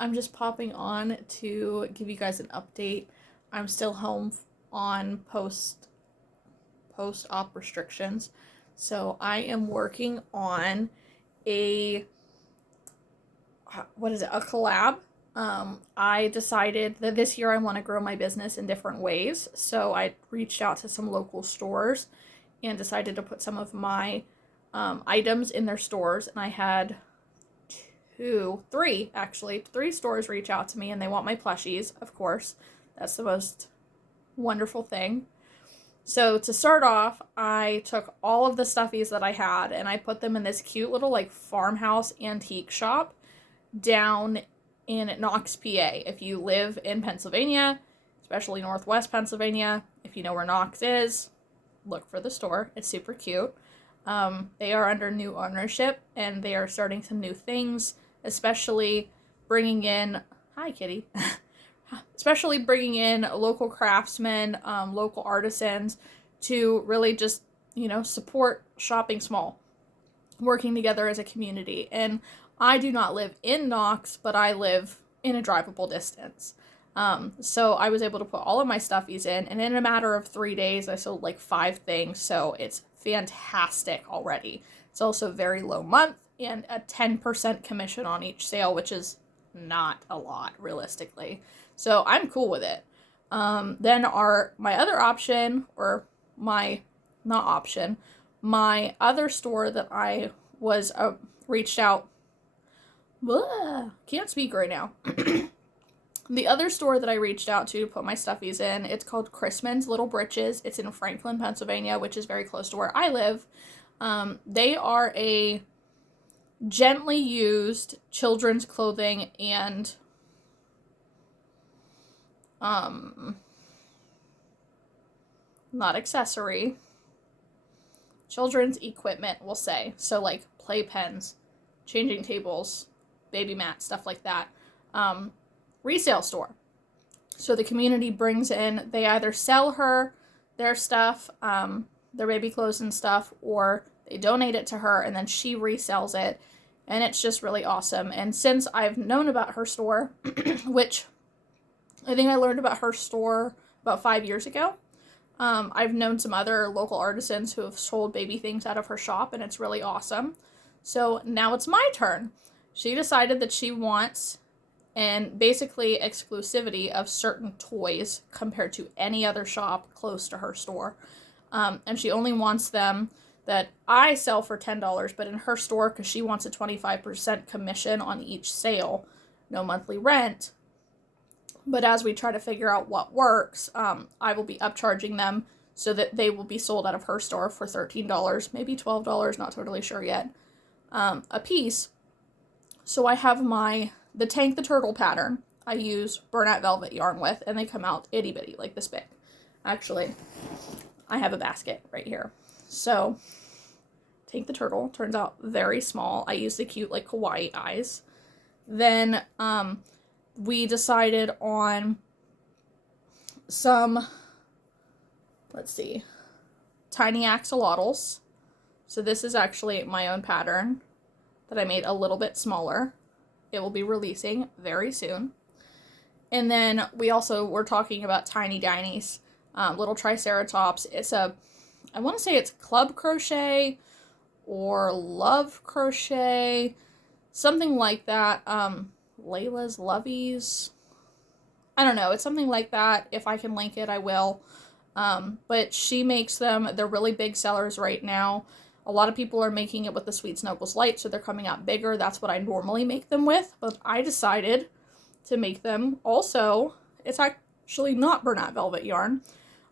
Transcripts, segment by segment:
I'm just popping on to give you guys an update. I'm still home on post-op restrictions. So I am working on a a collab. I decided that this year I want to grow my business in different ways. So I reached out to some local stores and decided to put some of my items in their stores. And I had three stores reach out to me, and they want my plushies, of course. That's the most wonderful thing. So to start off, I took all of the stuffies that I had and I put them in this cute little like farmhouse antique shop down in Knox, PA. If you live in Pennsylvania, especially Northwest Pennsylvania, if you know where Knox is, look for the store. It's super cute. They are under new ownership and they are starting some new things, especially bringing in, hi kitty, especially bringing in local craftsmen, local artisans to really just, support shopping small, working together as a community. And I do not live in Knox, but I live in a drivable distance. So I was able to put all of my stuffies in, and in a matter of 3 days, I sold like 5 things. So it's fantastic already. It's also very low month and a 10% commission on each sale, which is not a lot realistically. So I'm cool with it. Then my other option, or my not option, my other store that I was reached out. Can't speak right now. The other store that I reached out to put my stuffies in, it's called Chrisman's Little Britches. It's in Franklin, Pennsylvania, which is very close to where I live. They are a gently used children's clothing and not accessory, children's equipment, we'll say. So like playpens, changing tables, baby mats, stuff like that. Resale store. So the community brings in, they either sell her their stuff, their baby clothes and stuff, or they donate it to her and then she resells it. And it's just really awesome. And since I've known about her store, which I think I learned about her store about 5 years ago, I've known some other local artisans who have sold baby things out of her shop, and it's really awesome. So now it's my turn. She decided that she wants, and basically exclusivity of certain toys compared to any other shop close to her store. And she only wants them that I sell for $10, but in her store, because she wants a 25% commission on each sale, no monthly rent. But as we try to figure out what works, I will be upcharging them so that they will be sold out of her store for $13, maybe $12, not totally sure yet, a piece. So I have the Tank the Turtle pattern I use burlap velvet yarn with, and they come out itty bitty, like this big. Actually, I have a basket right here. So Tank the Turtle turns out very small. I use the cute like kawaii eyes. Then we decided on some, tiny axolotls. So this is actually my own pattern that I made a little bit smaller. It will be releasing very soon. And then we also were talking about tiny dinies, little triceratops. I want to say it's Club Crochet or Love Crochet, something like that. Layla's Lovies. I don't know. It's something like that. If I can link it, I will. But she makes them. They're really big sellers right now. A lot of people are making it with the Sweet Snuggles Light, so they're coming out bigger. That's what I normally make them with. But I decided to make them also. It's actually not burlap velvet yarn.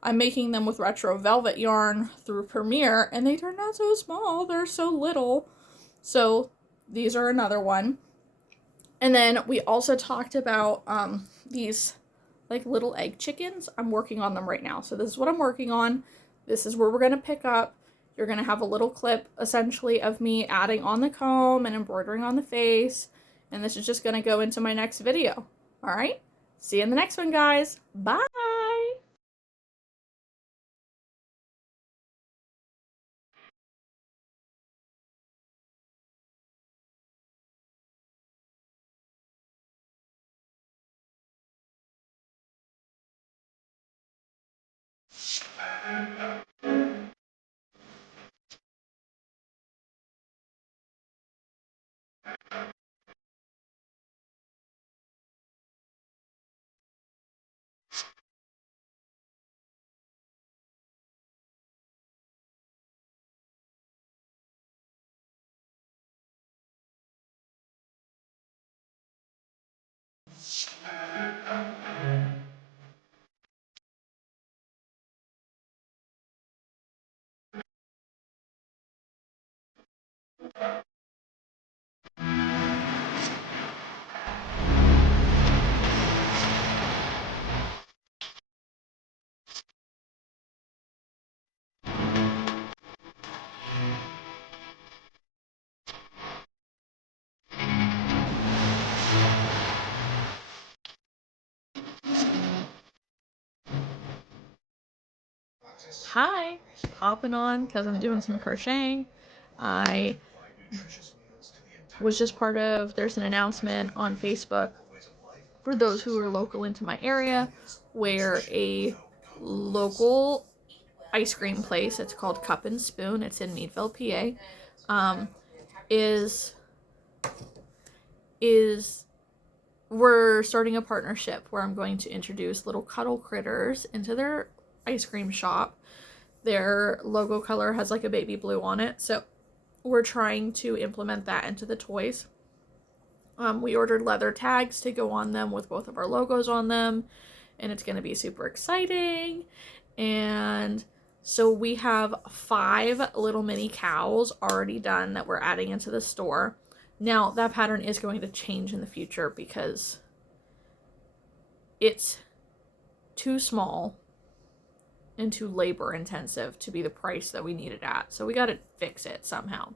I'm making them with retro velvet yarn through Premiere, and they turned out so small. They're so little. So these are another one. And then we also talked about these like little egg chickens. I'm working on them right now. So this is what I'm working on. This is where we're going to pick up. You're going to have a little clip essentially of me adding on the comb and embroidering on the face. And this is just going to go into my next video. All right. See you in the next one, guys. Bye. Hi, hopping on because I'm doing some crocheting. I was just part of, there's an announcement on Facebook for those who are local into my area where a local ice cream place, it's called Cup and Spoon, it's in Meadville, PA, is we're starting a partnership where I'm going to introduce little cuddle critters into their ice cream shop. Their logo color has like a baby blue on it, so we're trying to implement that into the toys. We ordered leather tags to go on them with both of our logos on them, and it's going to be super exciting. And so we have 5 little mini cows already done that we're adding into the store. Now, that pattern is going to change in the future because it's too small and too labor intensive to be the price that we need it at. So we got to fix it somehow.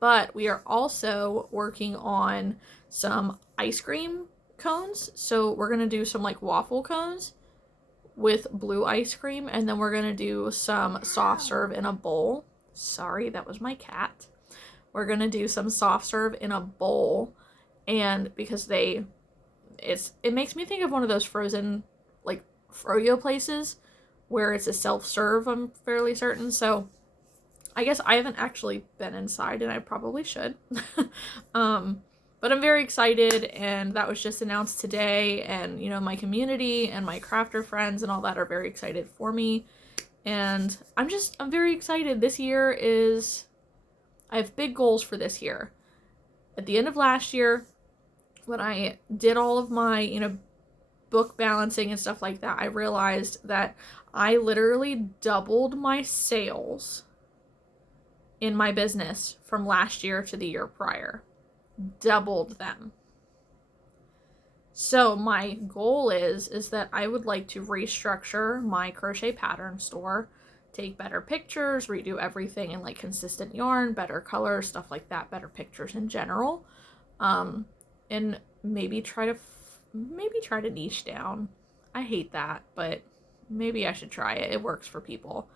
But we are also working on some ice cream cones. So we're going to do some like waffle cones with blue ice cream, and then we're going to do some soft serve in a bowl. Sorry, that was my cat. We're going to do some soft serve in a bowl, and because it makes me think of one of those frozen like froyo places where it's a self-serve, I'm fairly certain. So I guess I haven't actually been inside, and I probably should. But I'm very excited, and that was just announced today, and you know, my community and my crafter friends and all that are very excited for me, and I'm very excited. This year I have big goals for this year. At the end of last year, when I did all of my, you know, book balancing and stuff like that, I realized that I literally doubled my sales in my business from last year to the year prior. Doubled them. So my goal is that I would like to restructure my crochet pattern store, take better pictures, redo everything in like consistent yarn, better colors, stuff like that, better pictures in general, and maybe try to niche down. I hate that, but maybe I should try it. It works for people.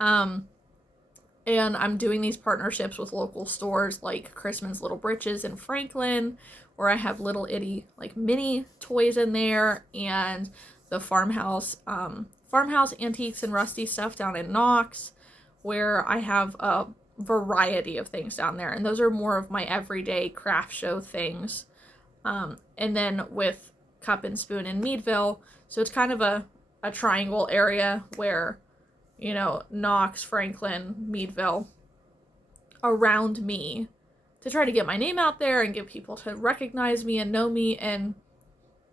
And I'm doing these partnerships with local stores like Christmas Little Britches in Franklin, where I have little itty like mini toys in there, and the farmhouse antiques and rusty stuff down in Knox, where I have a variety of things down there, and those are more of my everyday craft show things. And then with Cup and Spoon in Meadville, so it's kind of a triangle area where, you know, Knox, Franklin, Meadville, around me, to try to get my name out there and get people to recognize me and know me. And,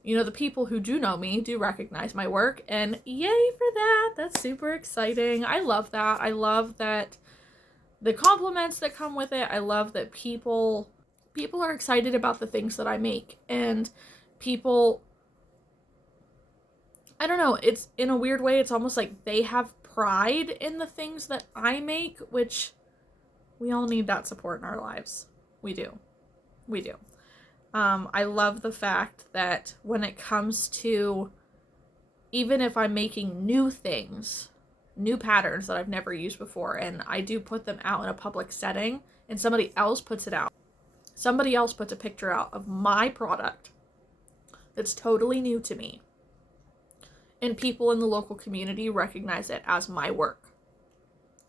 you know, the people who do know me do recognize my work, and yay for that. That's super exciting. I love that. I love that the compliments that come with it. I love that people are excited about the things that I make, and people, I don't know, it's in a weird way, it's almost like they have pride in the things that I make, which we all need that support in our lives. We do. I love the fact that when it comes to, even if I'm making new things, new patterns that I've never used before, and I do put them out in a public setting, and somebody else puts it out, somebody else puts a picture out of my product that's totally new to me, and people in the local community recognize it as my work,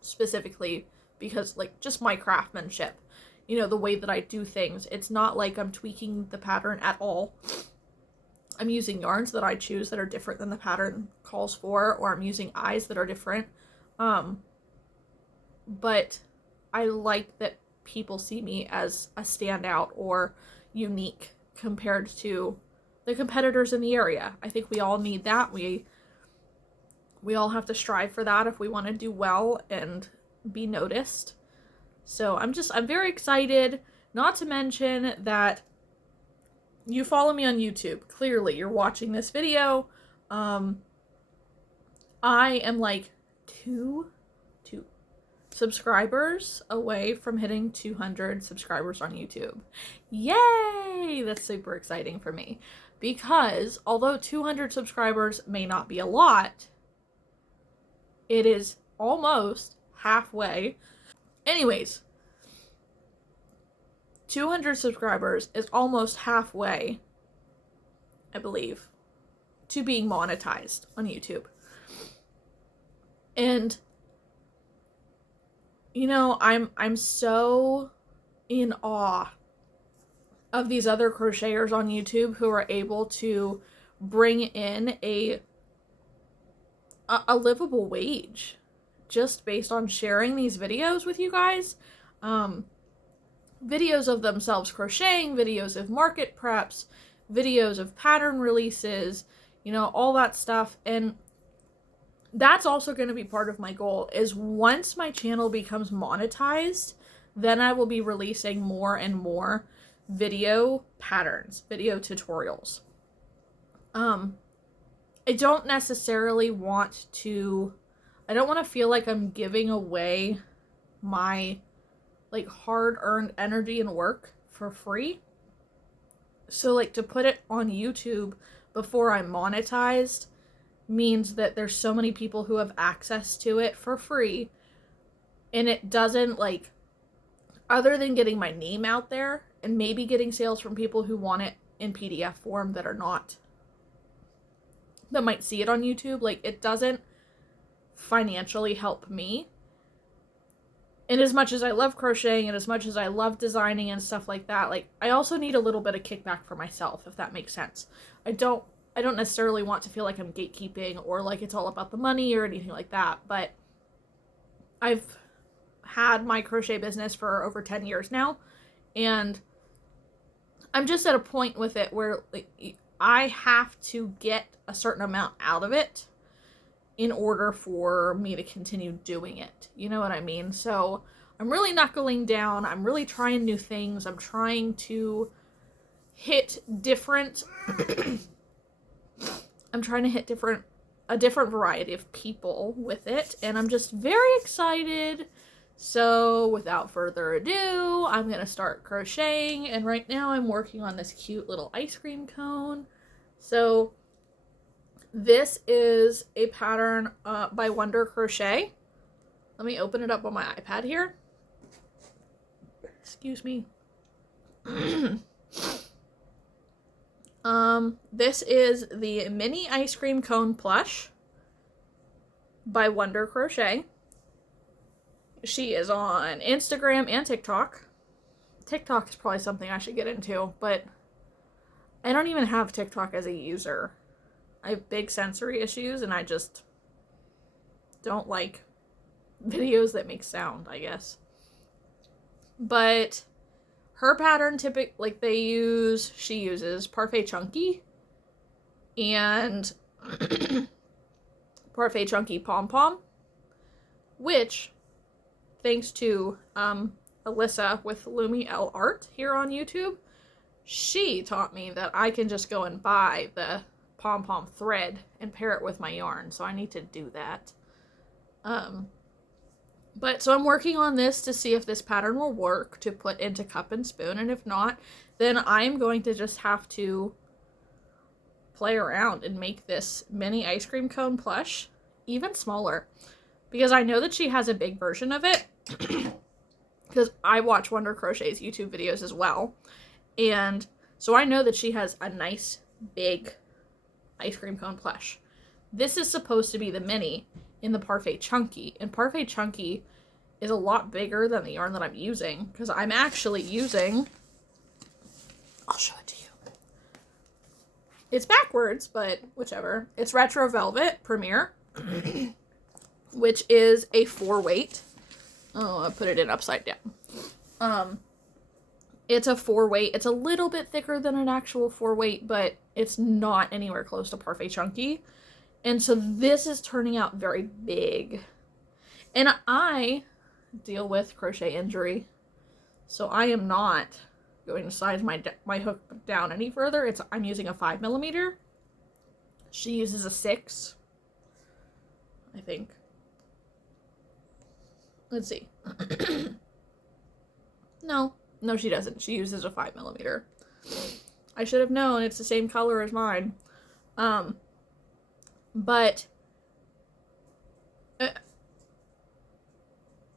specifically because, like, just my craftsmanship, you know, the way that I do things. It's not like I'm tweaking the pattern at all. I'm using yarns that I choose that are different than the pattern calls for, or I'm using eyes that are different. But I like that people see me as a standout or unique compared to the competitors in the area. I think we all need that. We all have to strive for that if we want to do well and be noticed. So I'm very excited, not to mention that you follow me on YouTube. Clearly, you're watching this video. I am like two subscribers away from hitting 200 subscribers on YouTube. Yay! That's super exciting for me, because although 200 subscribers may not be a lot, it is almost halfway. Anyways, 200 subscribers is almost halfway, I believe, to being monetized on YouTube. And you know, I'm so in awe of these other crocheters on YouTube who are able to bring in a livable wage just based on sharing these videos with you guys. Videos of themselves crocheting, videos of market preps, videos of pattern releases, you know, all that stuff. And that's also going to be part of my goal, is once my channel becomes monetized, then I will be releasing more and more video patterns, video tutorials. I don't necessarily want to, I don't want to feel like I'm giving away my like hard-earned energy and work for free. So like to put it on YouTube before I'm monetized means that there's so many people who have access to it for free, and it doesn't, like, other than getting my name out there and maybe getting sales from people who want it in PDF form that might see it on YouTube, like, it doesn't financially help me. And as much as I love crocheting and as much as I love designing and stuff like that, like, I also need a little bit of kickback for myself, if that makes sense. I don't necessarily want to feel like I'm gatekeeping or like it's all about the money or anything like that, but I've had my crochet business for over 10 years now, and I'm just at a point with it where, like, I have to get a certain amount out of it in order for me to continue doing it. You know what I mean? So I'm really knuckling down. I'm really trying new things. I'm trying to hit different a different variety of people with it, and I'm just very excited. So without further ado, I'm gonna start crocheting, and right now I'm working on this cute little ice cream cone. So this is a pattern by Wonder Crochet. Let me open it up on my iPad here. Excuse me. This is the mini ice cream cone plush by Wonder Crochet. She is on Instagram and TikTok. TikTok is probably something I should get into, but I don't even have TikTok as a user. I have big sensory issues, and I just don't like videos that make sound, I guess. But her pattern, she uses Parfait Chunky and Parfait Chunky Pom Pom, which, thanks to Alyssa with Lumi L Art here on YouTube, she taught me that I can just go and buy the pom pom thread and pair it with my yarn, so I need to do that. So I'm working on this to see if this pattern will work to put into cup and spoon, and if not, then I'm going to just have to play around and make this mini ice cream cone plush even smaller, because I know that she has a big version of it because I watch Wonder Crochet's YouTube videos as well, and so I know that she has a nice big ice cream cone plush. This is supposed to be the mini in the Parfait Chunky, and Parfait Chunky is a lot bigger than the yarn that I'm using, because I'm actually using, I'll show it to you. It's backwards, but whichever. It's Retro Velvet Premier, which is a 4-weight. Oh, I put it in upside down. It's a 4-weight. It's a little bit thicker than an actual 4-weight, but it's not anywhere close to Parfait Chunky. And so this is turning out very big. And I deal with crochet injury, so I am not going to size my hook down any further. I'm using a 5mm. She uses a 6, I think. Let's see. No, she doesn't. She uses a 5mm. I should have known. It's the same color as mine. But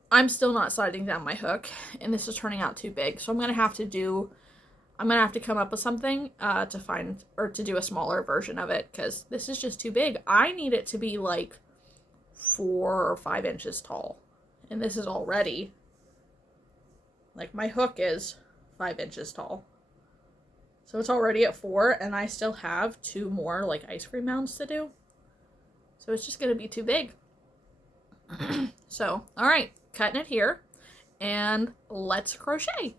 I'm still not sizing down my hook, and this is turning out too big. So I'm gonna have to come up with something to find, or to do a smaller version of it, because this is just too big. I need it to be like 4 or 5 inches tall, and this is already, like, my hook is 5 inches tall. So it's already at 4, and I still have 2 more, like, ice cream mounds to do. So it's just gonna be too big. So, alright, cutting it here, and let's crochet.